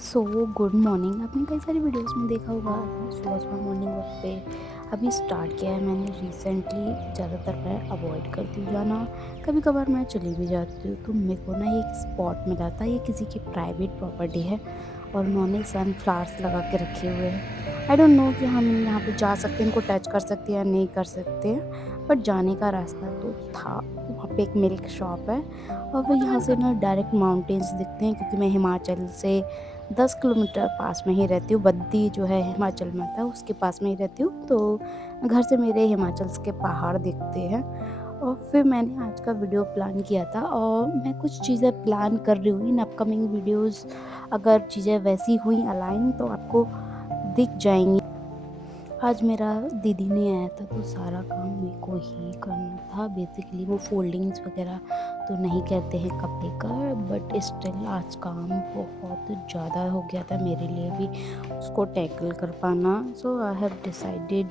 So good morning. आपने कई सारी वीडियोस में देखा होगा सुबह सुबह मॉर्निंग वॉक पे अभी स्टार्ट किया है मैंने रिसेंटली। ज़्यादातर मैं अवॉइड करती हूँ जाना, कभी कभार मैं चली भी जाती हूँ। तो मेरे को ना एक स्पॉट मिला था, ये किसी की प्राइवेट प्रॉपर्टी है और उन्होंने सनफ्लावर्स लगा के रखे हुए हैं। आई डोंट नो कि हम यहाँ पे जा सकते हैं, इनको टच कर सकते हैं या नहीं कर सकते हैं, बट जाने का रास्ता तो था। वहाँ पे एक मिल्क शॉप है और वो यहाँ से ना डायरेक्ट माउंटेन्स दिखते हैं, क्योंकि मैं हिमाचल से 10 किलोमीटर पास में ही रहती हूँ। बद्दी जो है हिमाचल में आता है, उसके पास में ही रहती हूँ। तो घर से मेरे हिमाचल के पहाड़ दिखते हैं। और फिर मैंने आज का वीडियो प्लान किया था और मैं कुछ चीज़ें प्लान कर रही हूँ इन अपकमिंग वीडियोस। अगर चीज़ें वैसी हुई अलाइन तो आपको दिख जाएंगी। आज मेरा दीदी ने आया था तो सारा काम मेरे को ही करना था। बेसिकली वो फोल्डिंग्स वगैरह तो नहीं कहते हैं कपड़े का, बट स्टिल आज काम बहुत ज़्यादा हो गया था मेरे लिए भी उसको टैकल कर पाना। सो आई हैव डिसाइडेड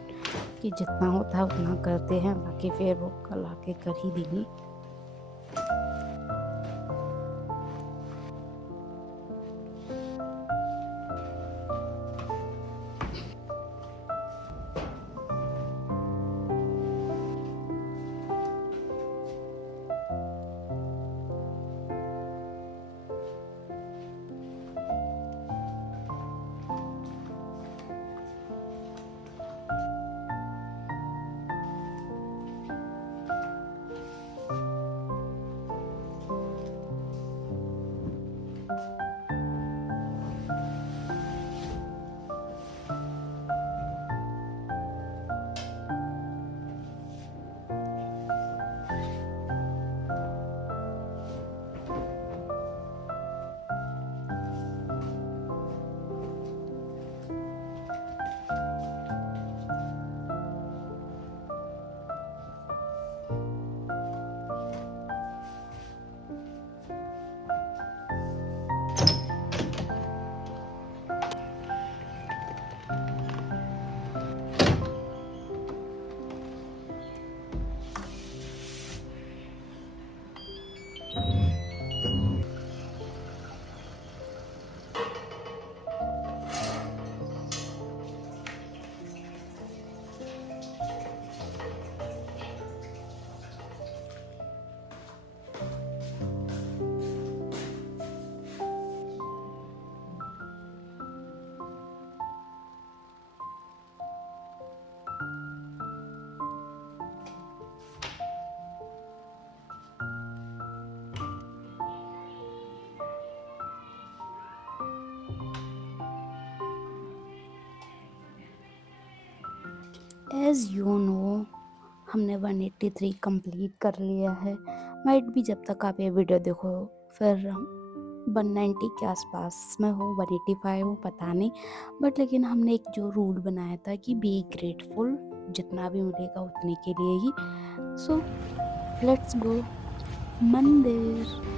कि जितना होता है उतना करते हैं, बाकी फिर वो कल आके कर ही देंगी। एज़ यू नो हमने 183 कंप्लीट कर लिया है। माइट भी जब तक आप ये वीडियो देखो फिर 190 के आसपास में हो, 185 हो, पता नहीं। बट लेकिन हमने एक जो रूल बनाया था कि बी ग्रेटफुल, जितना भी मिलेगा उतने के लिए ही। सो लेट्स गो मंदिर।